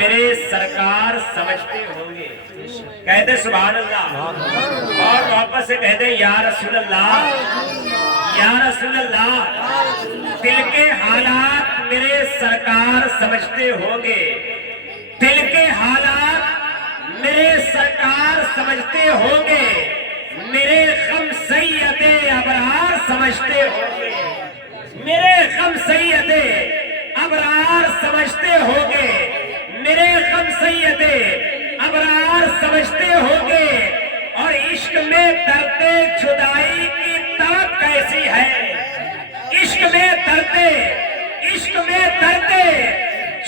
میرے سرکار سمجھتے ہوں گے. کہتے سبحان اللہ اور محبت سے کہتے یا رسول اللہ یا رسول اللہ. دل کے حالات میرے سرکار سمجھتے ہوں گے. دل کے حالات میرے سرکار سمجھتے ہوں گے. میرے غم سید ابرار سمجھتے ہوں گے. میرے غم سید ابرار سمجھتے ہوں گے. میرے غم سید ابرار سمجھتے ہوں گے. اور عشق میں درد جدائی کی تڑپ کیسی ہے. عشق میں درد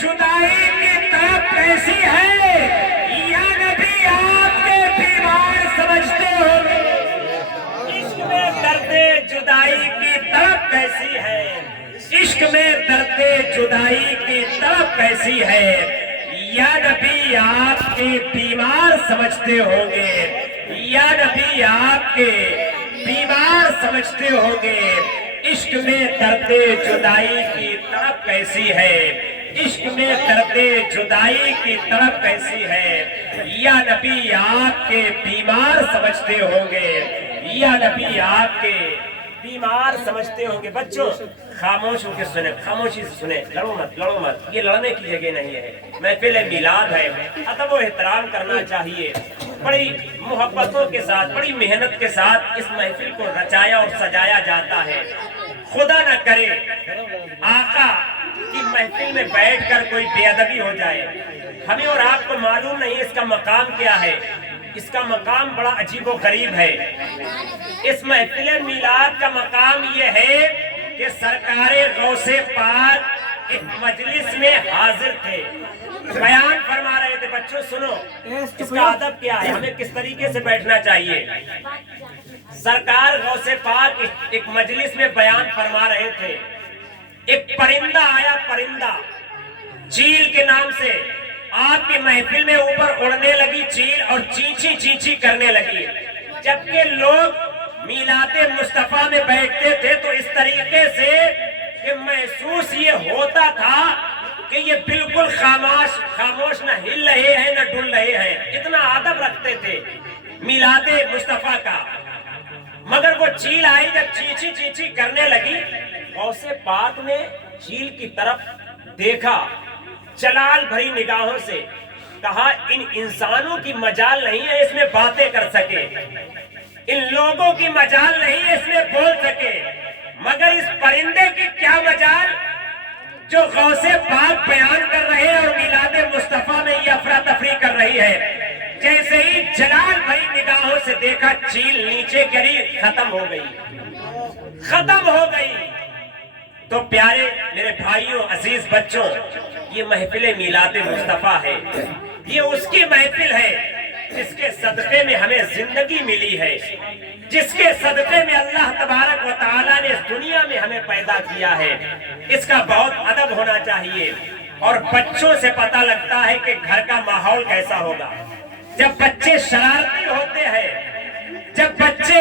جدائی کی تڑپ کیسی ہے. یا نبی آپ کے بیمار سمجھتے ہوں گے. عشق میں درد جدائی کی تڑپ کیسی ہے. عشق میں درد جدائی کی تڑپ کیسی ہے. یا نبی آپ کے بیمار سمجھتے ہوں گے. یا نبی آپ کے بیمار سمجھتے ہوں گے. عشق میں درد جدائی کی تڑپ کیسی ہے. عشق میں درد جدائی کی تڑپ کیسی ہے. یا نبی آپ کے بیمار سمجھتے ہوں گے. یا نبی آپ کے بیمار سمجھتے ہوں گے. بچوں خاموش ہو کے سنیں, خاموشی سے سنیں. لڑو مت, یہ لڑنے کی جگہ نہیں ہے. محفل میلاد ہے, ادب و احترام کرنا چاہیے. بڑی محبتوں کے ساتھ, بڑی محنت کے ساتھ اس محفل کو رچایا اور سجایا جاتا ہے. خدا نہ کرے آقا کی محفل میں بیٹھ کر کوئی بے ادبی ہو جائے. ہمیں اور آپ کو معلوم نہیں اس کا مقام کیا ہے. اس کا مقام بڑا عجیب و غریب ہے. اس محفل میلاد کا مقام یہ ہے کہ سرکار غوث پاک ایک مجلس میں حاضر تھے, بیان فرما رہے تھے. بچوں سنو اس کا ادب کیا ہے, ہمیں کس طریقے سے بیٹھنا چاہیے. سرکار غوث پاک ایک مجلس میں بیان فرما رہے تھے. ایک پرندہ آیا, پرندہ چیل کے نام سے. آپ کی محفل میں اوپر اڑنے لگی چیل اور چینچی چینچی کرنے لگی. جبکہ لوگ میلاد مصطفیٰ میں بیٹھتے تھے تو اس طریقے سے کہ محسوس یہ ہوتا تھا کہ یہ بالکل خاموش, نہ ہل رہے ہیں نہ ڈل رہے ہیں. اتنا ادب رکھتے تھے میلاد مصطفیٰ کا. مگر وہ چیل آئی, جب چینچی چینچی کرنے لگی, غوث پاک نے چیل کی طرف دیکھا جلال بھری نگاہوں سے. کہا ان انسانوں کی مجال نہیں ہے اس میں باتیں کر سکے, ان لوگوں کی مجال نہیں ہے اس میں بول سکے, مگر اس پرندے کی کیا مجال جو غوث پاک بیان کر رہے ہیں اور میلاد مصطفیٰ میں یہ افراتفری کر رہی ہے. جیسے ہی جلال بھری نگاہوں سے دیکھا چیل نیچے گری, ختم ہو گئی. تو پیارے میرے بھائیوں, عزیز بچوں, یہ محفل میلاد مصطفیٰ ہے. یہ اس کی محفل ہے جس کے صدقے میں ہمیں زندگی ملی ہے, جس کے صدقے میں اللہ تبارک و تعالیٰ نے اس دنیا میں ہمیں پیدا کیا ہے. اس کا بہت ادب ہونا چاہیے. اور بچوں سے پتہ لگتا ہے کہ گھر کا ماحول کیسا ہوگا. جب بچے شرارتی ہوتے ہیں, جب بچے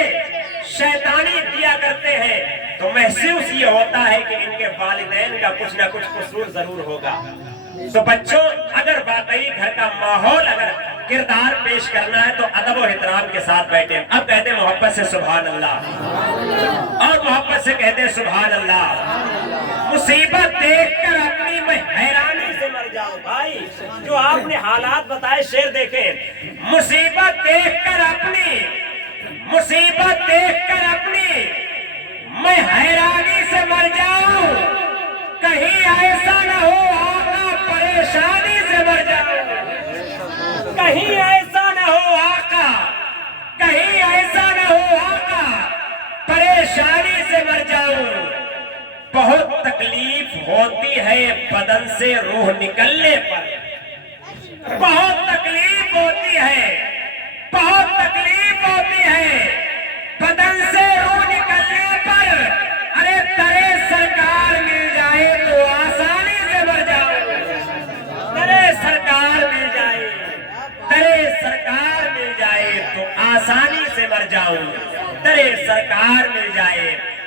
شیطانی کیا کرتے ہیں, تو محسوس یہ ہوتا ہے کہ ان کے والدین کا کچھ نہ کچھ قصور ضرور ہوگا. تو بچوں اگر واقعی گھر کا ماحول, اگر کردار پیش کرنا ہے تو ادب و احترام کے ساتھ بیٹھیں. اب کہتے ہیں محبت سے سبحان اللہ, اور محبت سے کہتے ہیں سبحان اللہ. مصیبت دیکھ کر اپنی میں حیرانی سے مر جاؤں. بھائی جو آپ نے حالات بتائے, شعر دیکھیں. مصیبت دیکھ کر اپنی میں حیرانی سے مر جاؤں. کہیں ایسا نہ ہو آقا پریشانی سے مر جاؤں. کہیں ایسا نہ ہو آقا, کہیں ایسا نہ ہو آقا پریشانی سے مر جاؤں. بہت تکلیف ہوتی ہے بدن سے روح نکلنے پر. بہت تکلیف ہوتی ہے بدن سے روح نکلنے پر. ارے ترے سرکار مل جائے تو آسانی سے مر جاؤں. ترے سرکار مل جائے تو آسانی سے مر جاؤں. ترے سرکار مل جائے